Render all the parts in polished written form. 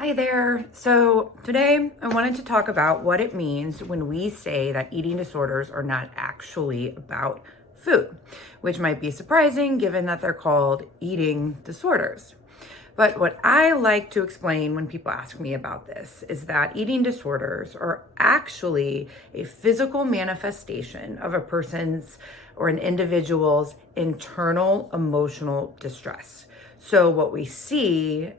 Hi there. So today I wanted to talk about what it means when we say that eating disorders are not actually about food, which might be surprising given that they're called eating disorders. But what I like to explain when people ask me about this is that eating disorders are actually a physical manifestation of a person's or an individual's internal emotional distress. So what we see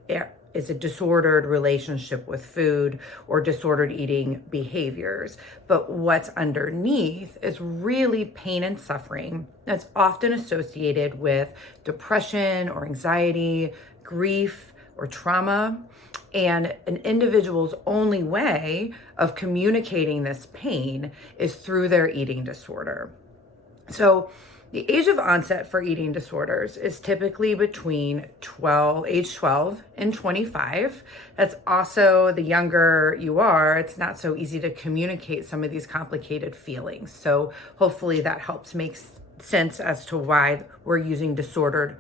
is a disordered relationship with food or disordered eating behaviors. But what's underneath is really pain and suffering that's often associated with depression or anxiety, grief, or trauma. And an individual's only way of communicating this pain is through their eating disorder. So the age of onset for eating disorders is typically between age 12 and 25. That's also, the younger you are, it's not so easy to communicate some of these complicated feelings. So hopefully that helps make sense as to why we're using disordered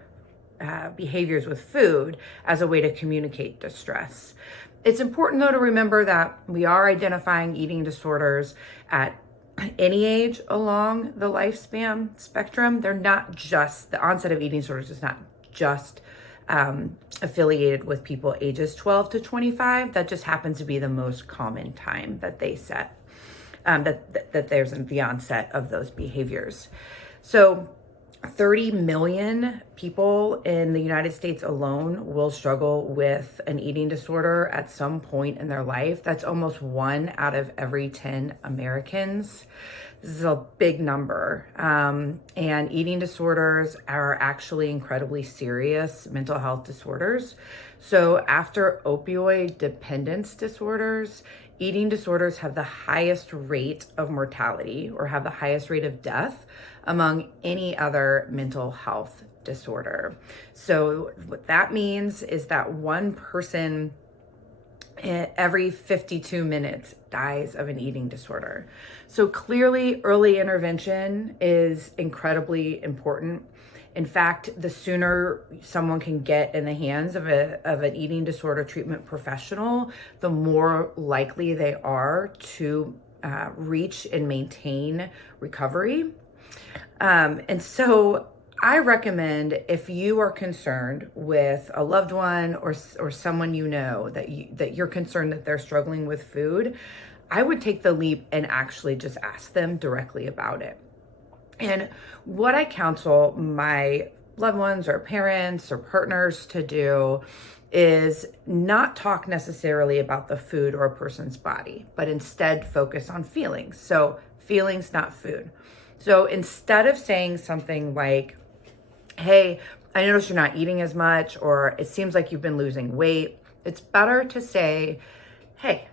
behaviors with food as a way to communicate distress. It's important though to remember that we are identifying eating disorders at any age along the lifespan spectrum. They're not just, the onset of eating disorders is not just affiliated with people ages 12 to 25. That just happens to be the most common time that they set, that there's the onset of those behaviors. So 30 million people in the United States alone will struggle with an eating disorder at some point in their life. That's almost 1 out of every 10 Americans. This is a big number. And eating disorders are actually incredibly serious mental health disorders. So after opioid dependence disorders, eating disorders have the highest rate of mortality or have the highest rate of death among any other mental health disorder. So what that means is that one person every 52 minutes dies of an eating disorder. So clearly early intervention is incredibly important. In fact, the sooner someone can get in the hands of an eating disorder treatment professional, the more likely they are to reach and maintain recovery. And so I recommend, if you are concerned with a loved one or someone you know that you're concerned that they're struggling with food, I would take the leap and actually just ask them directly about it. And what I counsel my loved ones or parents or partners to do is not talk necessarily about the food or a person's body, but instead focus on feelings. So feelings, not food. So instead of saying something like, hey, I noticed you're not eating as much, or it seems like you've been losing weight, it's better to say, hey,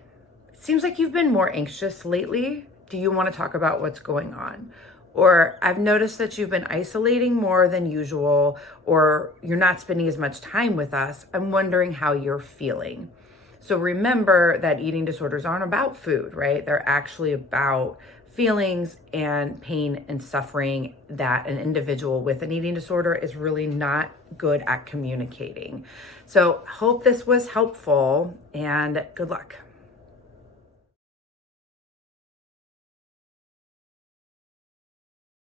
it seems like you've been more anxious lately. Do you want to talk about what's going on? Or I've noticed that you've been isolating more than usual, or you're not spending as much time with us. I'm wondering how you're feeling. So remember that eating disorders aren't about food, right? They're actually about feelings and pain and suffering that an individual with an eating disorder is really not good at communicating. So hope this was helpful and good luck.